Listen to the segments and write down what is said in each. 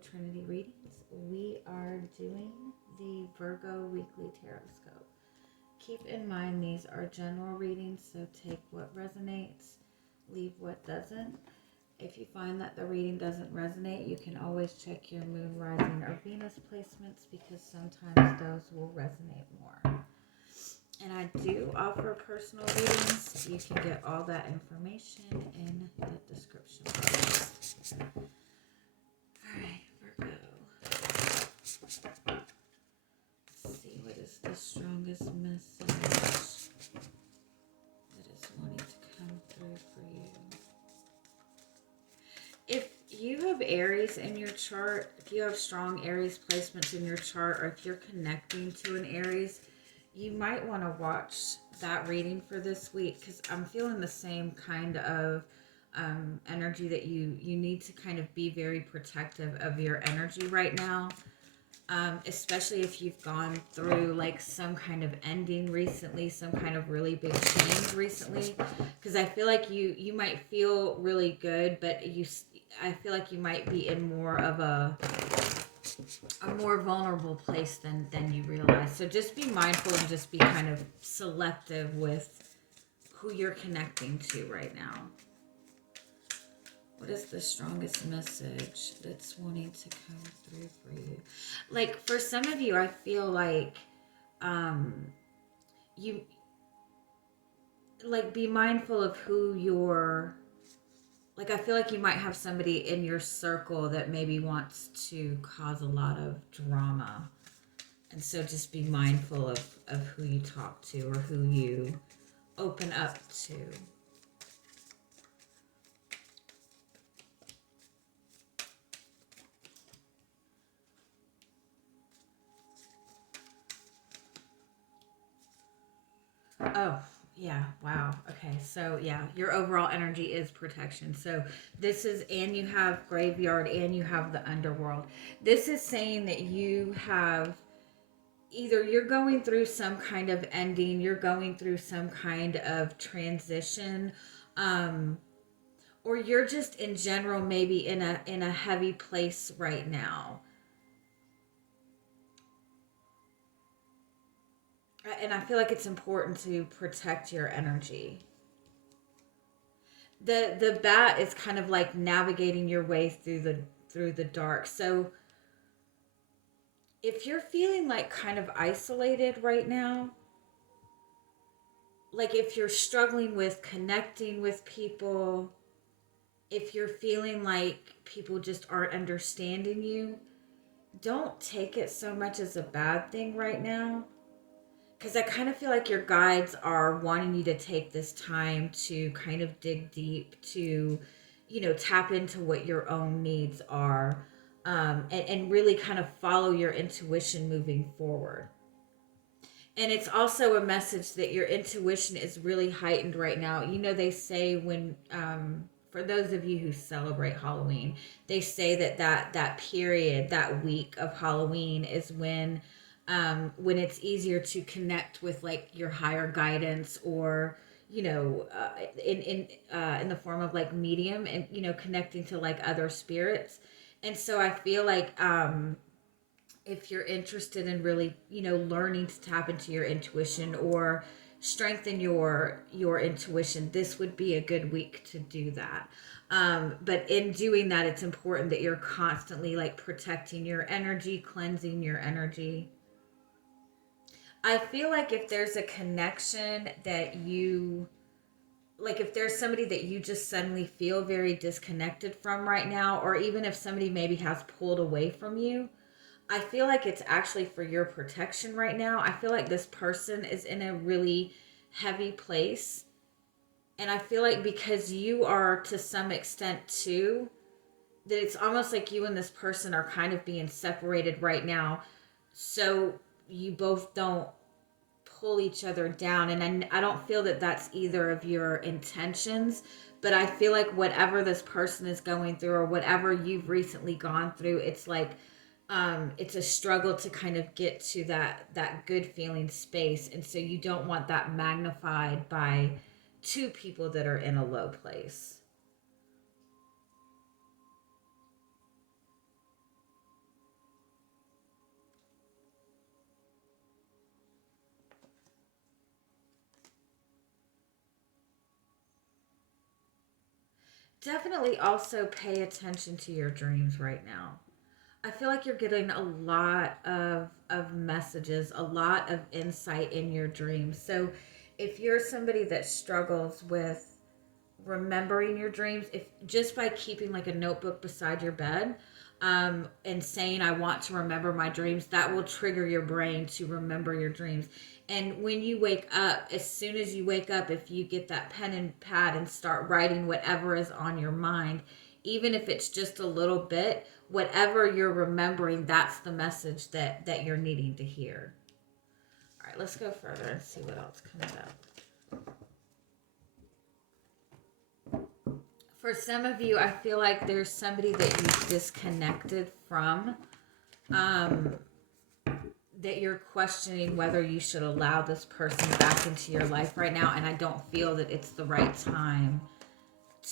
Trinity Readings. We are doing the Virgo Weekly Tarotscope. Keep in mind these are general readings, so take what resonates, leave what doesn't. If you find that the reading doesn't resonate, you can always check your moon, rising, or Venus placements because sometimes those will resonate more. And I do offer personal readings. You can get all that information in the description box. Alright, Virgo. Let's see, what is the strongest message that is wanting to come through for you? If you have Aries in your chart, if you have strong Aries placements in your chart, or if you're connecting to an Aries, you might want to watch that reading for this week, because I'm feeling the same kind of energy that you need to kind of be very protective of your energy right now, especially if you've gone through like some kind of ending recently, some kind of really big change recently, because I feel like you might feel really good, but I feel like you might be in more of a more vulnerable place than you realize. So just be mindful and just be kind of selective with who you're connecting to right now. What is the strongest message that's wanting to come through for you? Like, for some of you, I feel like you, like, be mindful of who you're, like, I feel like you might have somebody in your circle that maybe wants to cause a lot of drama. And so just be mindful of who you talk to or who you open up to. Oh, yeah. Wow. Okay. So, yeah, your overall energy is protection. So, this is, and you have graveyard and you have the underworld. This is saying that you have either you're going through some kind of ending, you're going through some kind of transition, or you're just in general maybe in a heavy place right now. And I feel like it's important to protect your energy. The bat is kind of like navigating your way through the dark. So if you're feeling like kind of isolated right now, like if you're struggling with connecting with people, if you're feeling like people just aren't understanding you, don't take it so much as a bad thing right now. Because I kind of feel like your guides are wanting you to take this time to kind of dig deep, to, tap into what your own needs are, and really kind of follow your intuition moving forward. And it's also a message that your intuition is really heightened right now. They say when, for those of you who celebrate Halloween, they say that period, that week of Halloween is when it's easier to connect with like your higher guidance, or in the form of like medium, and connecting to like other spirits. And so I feel like if you're interested in really learning to tap into your intuition or strengthen your intuition, this would be a good week to do that. But in doing that, it's important that you're constantly like protecting your energy, cleansing your energy. I feel like if there's a connection that you, like if there's somebody that you just suddenly feel very disconnected from right now, or even if somebody maybe has pulled away from you, I feel like it's actually for your protection right now. I feel like this person is in a really heavy place. And I feel like because you are to some extent too, that it's almost like you and this person are kind of being separated right now. So you both don't pull each other down. And I don't feel that that's either of your intentions, but I feel like whatever this person is going through or whatever you've recently gone through, it's like it's a struggle to kind of get to that good feeling space. And so you don't want that magnified by two people that are in a low place. Definitely also pay attention to your dreams right now. I feel like you're getting a lot of messages, a lot of insight in your dreams. So if you're somebody that struggles with remembering your dreams, if just by keeping like a notebook beside your bed, and saying I want to remember my dreams, that will trigger your brain to remember your dreams. And when you wake up, as soon as you wake up, if you get that pen and pad and start writing whatever is on your mind, even if it's just a little bit, whatever you're remembering, that's the message that you're needing to hear. All right, let's go further and see what else comes up. For some of you, I feel like there's somebody that you disconnected from, um, that you're questioning whether you should allow this person back into your life right now, and I don't feel that it's the right time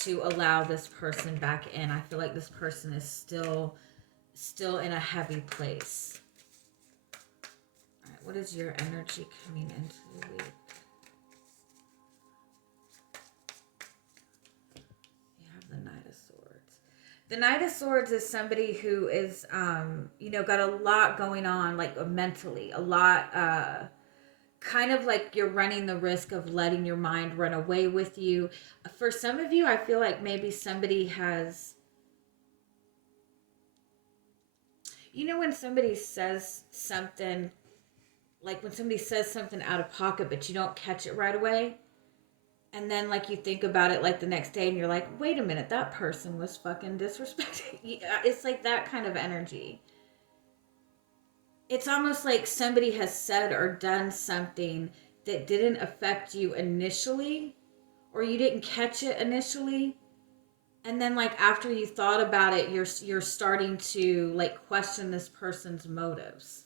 to allow this person back in. I feel like this person is still in a heavy place. All right, what is your energy coming into the week? The Knight of Swords. The Knight of Swords is somebody who is, got a lot going on, like mentally, a lot, kind of like you're running the risk of letting your mind run away with you. For some of you, I feel like maybe somebody has, when somebody says something, like when somebody says something out of pocket, but you don't catch it right away. And then, like, you think about it, like, the next day, and you're like, wait a minute, that person was fucking disrespecting. It's like that kind of energy. It's almost like somebody has said or done something that didn't affect you initially, or you didn't catch it initially. And then, like, after you thought about it, you're starting to, like, question this person's motives.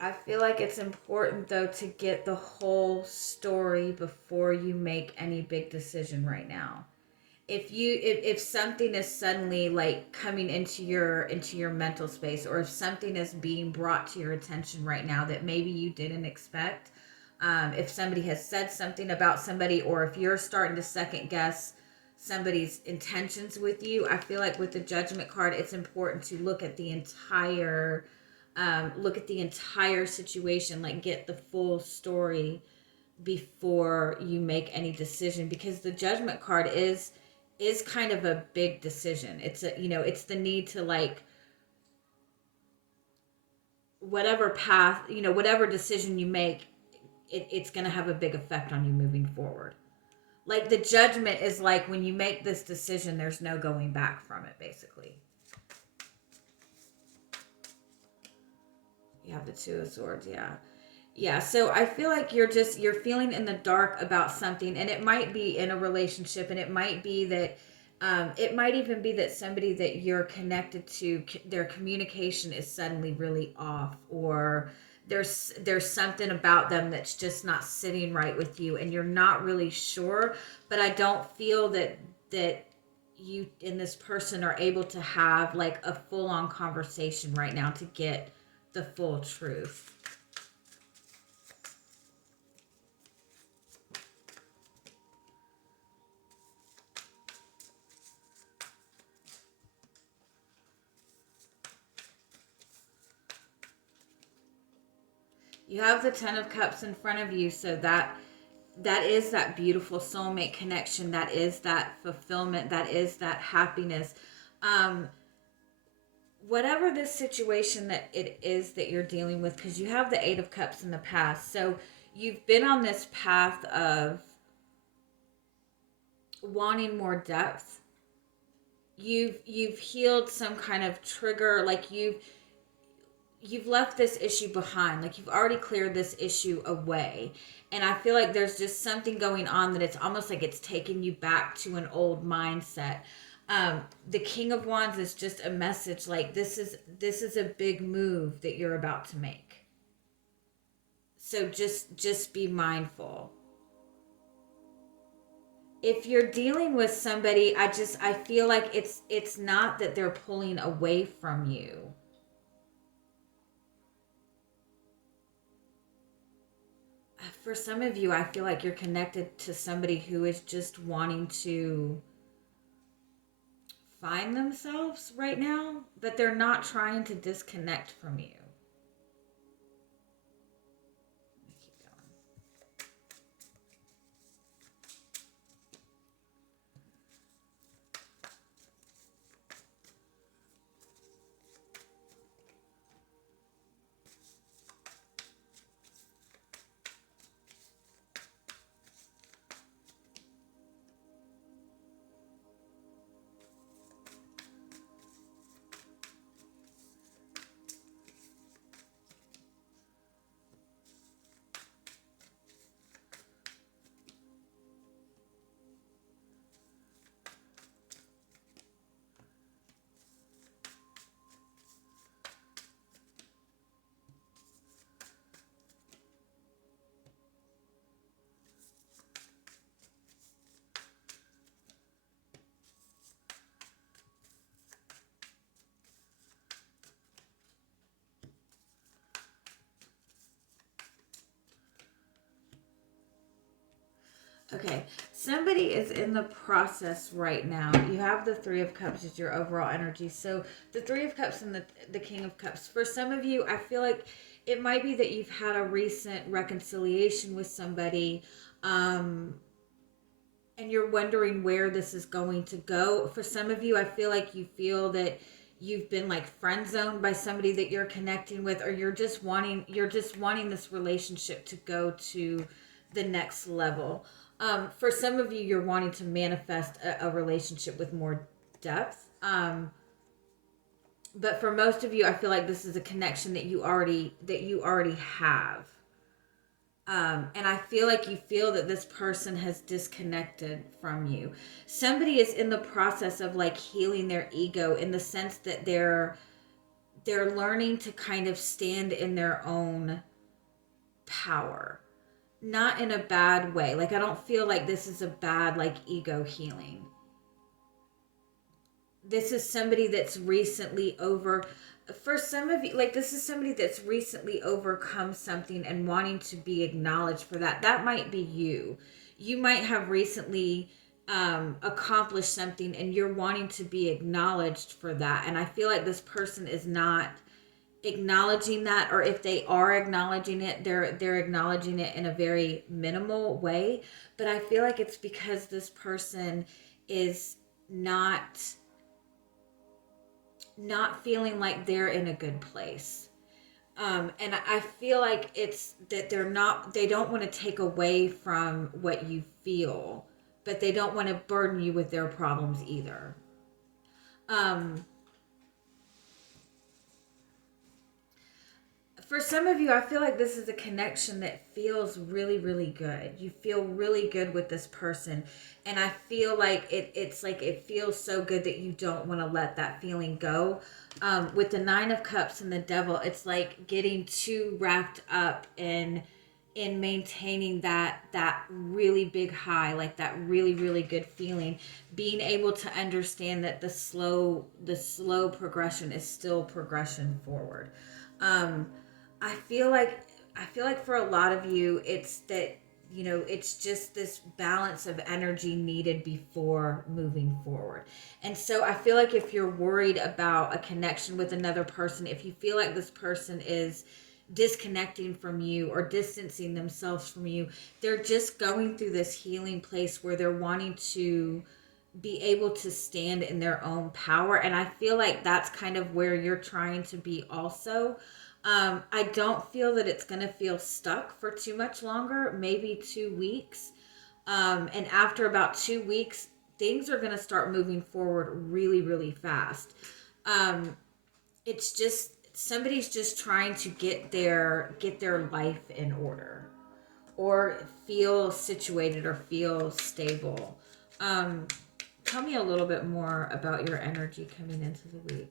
I feel like it's important though to get the whole story before you make any big decision right now. If something is suddenly like coming into your mental space, or if something is being brought to your attention right now that maybe you didn't expect, if somebody has said something about somebody, or if you're starting to second guess somebody's intentions with you, I feel like with the Judgment card, it's important to look at the entire situation, like get the full story before you make any decision, because the Judgment card is kind of a big decision. It's the need to, like, whatever path, whatever decision you make, it's going to have a big effect on you moving forward. Like, the Judgment is like, when you make this decision, there's no going back from it, basically. You have the Two of Swords, yeah. Yeah, so I feel like you're feeling in the dark about something, and it might be in a relationship, and it might be that it might even be that somebody that you're connected to, their communication is suddenly really off, or there's something about them that's just not sitting right with you, and you're not really sure. But I don't feel that you and this person are able to have like a full-on conversation right now to get the full truth. You have the Ten of Cups in front of you, so that is that beautiful soulmate connection, that is that fulfillment, that is that happiness. um Whatever this situation that it is that you're dealing with, because you have the Eight of Cups in the past, so you've been on this path of wanting more depth. You've healed some kind of trigger, like you've left this issue behind, like you've already cleared this issue away. And I feel like there's just something going on that it's almost like it's taking you back to an old mindset. The King of Wands is just a message, like this is a big move that you're about to make, so just be mindful. if you're dealing with somebody, I feel like it's not that they're pulling away from you. For some of you, I feel like you're connected to somebody who is just wanting to find themselves right now, but they're not trying to disconnect from you. Keep going. Okay, somebody is in the process right now. You have the Three of Cups as your overall energy. So the Three of Cups and the King of Cups. For some of you, I feel like it might be that you've had a recent reconciliation with somebody, and you're wondering where this is going to go. For some of you, I feel like you feel that you've been like friend zoned by somebody that you're connecting with, or you're just wanting this relationship to go to the next level. For some of you, you're wanting to manifest a relationship with more depth. But for most of you, I feel like this is a connection that you already have. And I feel like you feel that this person has disconnected from you. Somebody is in the process of like healing their ego, in the sense that they're learning to kind of stand in their own power. Not in a bad way. Like, I don't feel like this is a bad like ego healing. This is somebody that's recently over, for some of you, like, this is somebody that's recently overcome something and wanting to be acknowledged for that. That might be you. You might have recently accomplished something and you're wanting to be acknowledged for that. And I feel like this person is not acknowledging that, or if they are acknowledging it, they're acknowledging it in a very minimal way. But I feel like it's because this person is not feeling like they're in a good place. And I feel like it's that they don't want to take away from what you feel, but they don't want to burden you with their problems either. For some of you, I feel like this is a connection that feels really, really good. You feel really good with this person. And I feel like it's like it feels so good that you don't want to let that feeling go. With the Nine of Cups and the Devil, it's like getting too wrapped up in maintaining that really big high, like that really, really good feeling. Being able to understand that the slow progression is still progression forward. I feel like for a lot of you, it's that, it's just this balance of energy needed before moving forward. And so I feel like if you're worried about a connection with another person, if you feel like this person is disconnecting from you or distancing themselves from you, they're just going through this healing place where they're wanting to be able to stand in their own power. And I feel like that's kind of where you're trying to be also. I don't feel that it's going to feel stuck for too much longer, maybe 2 weeks. And after about 2 weeks, things are going to start moving forward really, really fast. It's just, somebody's just trying to get their life in order, or feel situated, or feel stable. Tell me a little bit more about your energy coming into the week.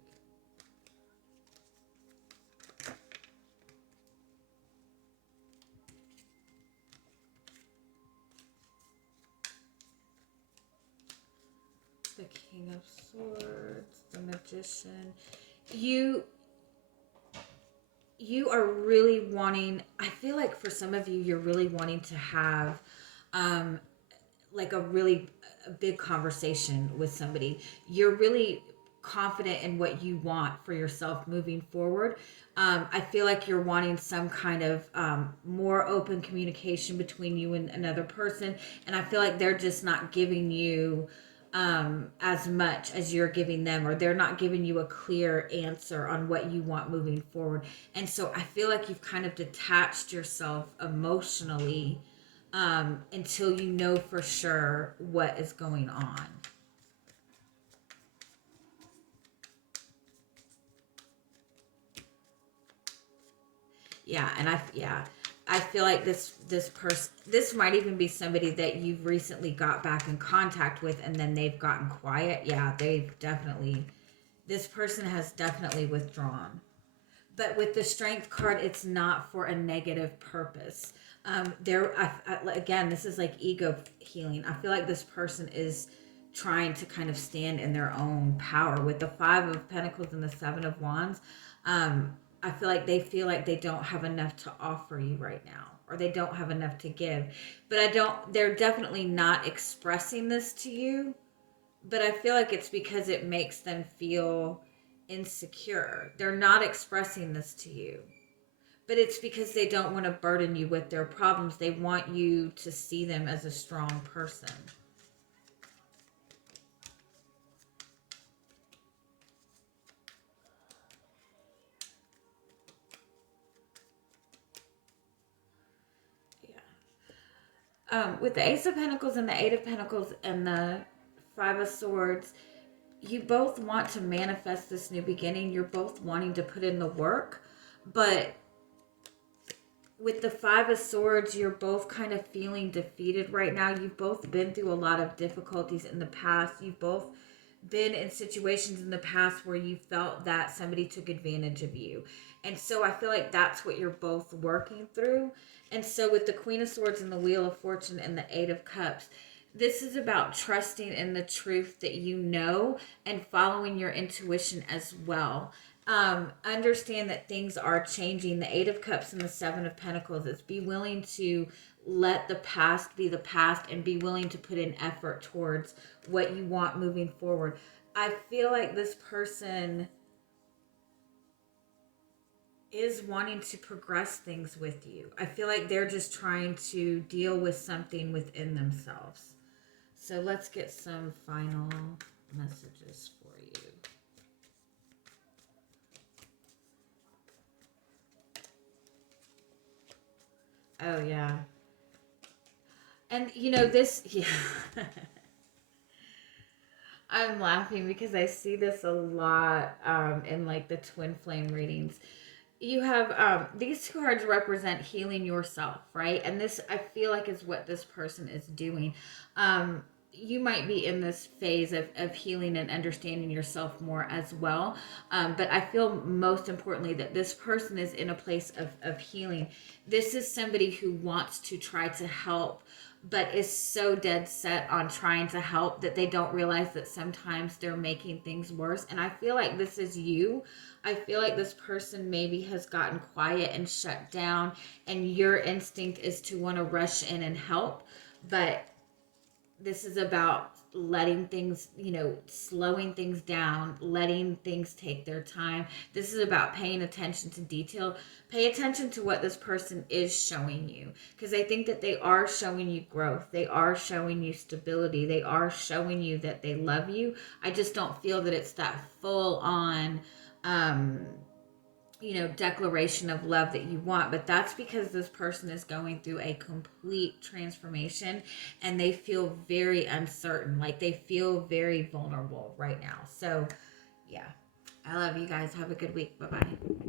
Swords, the Magician. You are really wanting, I feel like for some of you, you're really wanting to have like a big conversation with somebody. You're really confident in what you want for yourself moving forward. I feel like you're wanting some kind of more open communication between you and another person, and I feel like they're just not giving you as much as you're giving them, or they're not giving you a clear answer on what you want moving forward. And so I feel like you've kind of detached yourself emotionally until you know for sure what is going on. Yeah, and I feel like this person, this might even be somebody that you've recently got back in contact with, and then they've gotten quiet. Yeah, this person has definitely withdrawn. But with the Strength card, it's not for a negative purpose. Again, this is like ego healing. I feel like this person is trying to kind of stand in their own power. With the Five of Pentacles and the Seven of Wands, I feel like they don't have enough to offer you right now, or they don't have enough to give. But they're definitely not expressing this to you. But I feel like it's because it makes them feel insecure. They're not expressing this to you. But it's because they don't want to burden you with their problems. They want you to see them as a strong person. With the Ace of Pentacles and the Eight of Pentacles and the Five of Swords, you both want to manifest this new beginning. You're both wanting to put in the work, but with the Five of Swords, you're both kind of feeling defeated right now. You've both been through a lot of difficulties in the past. You've both been in situations in the past where you felt that somebody took advantage of you. And so I feel like that's what you're both working through. And so with the Queen of Swords and the Wheel of Fortune and the Eight of Cups, this is about trusting in the truth that you know and following your intuition as well. Understand that things are changing. The Eight of Cups and the Seven of Pentacles is be willing to let the past be the past and be willing to put in effort towards what you want moving forward. I feel like this person is wanting to progress things with you. I feel like they're just trying to deal with something within themselves. So let's get some final messages for you. Oh, yeah. And you know, yeah. I'm laughing because I see this a lot in like the twin flame readings. You have these cards represent healing yourself, right? And this, I feel like, is what this person is doing. You might be in this phase of healing and understanding yourself more as well. But I feel most importantly that this person is in a place of healing. This is somebody who wants to try to help, but is so dead set on trying to help that they don't realize that sometimes they're making things worse. And I feel like this is you. I feel like this person maybe has gotten quiet and shut down, and your instinct is to want to rush in and help. But this is about letting things, slowing things down, letting things take their time. This is about paying attention to detail. Pay attention to what this person is showing you, because I think that they are showing you growth. They are showing you stability. They are showing you that they love you. I just don't feel that it's that full on declaration of love that you want. But that's because this person is going through a complete transformation and they feel very uncertain. Like they feel very vulnerable right now. So yeah, I love you guys. Have a good week. Bye-bye.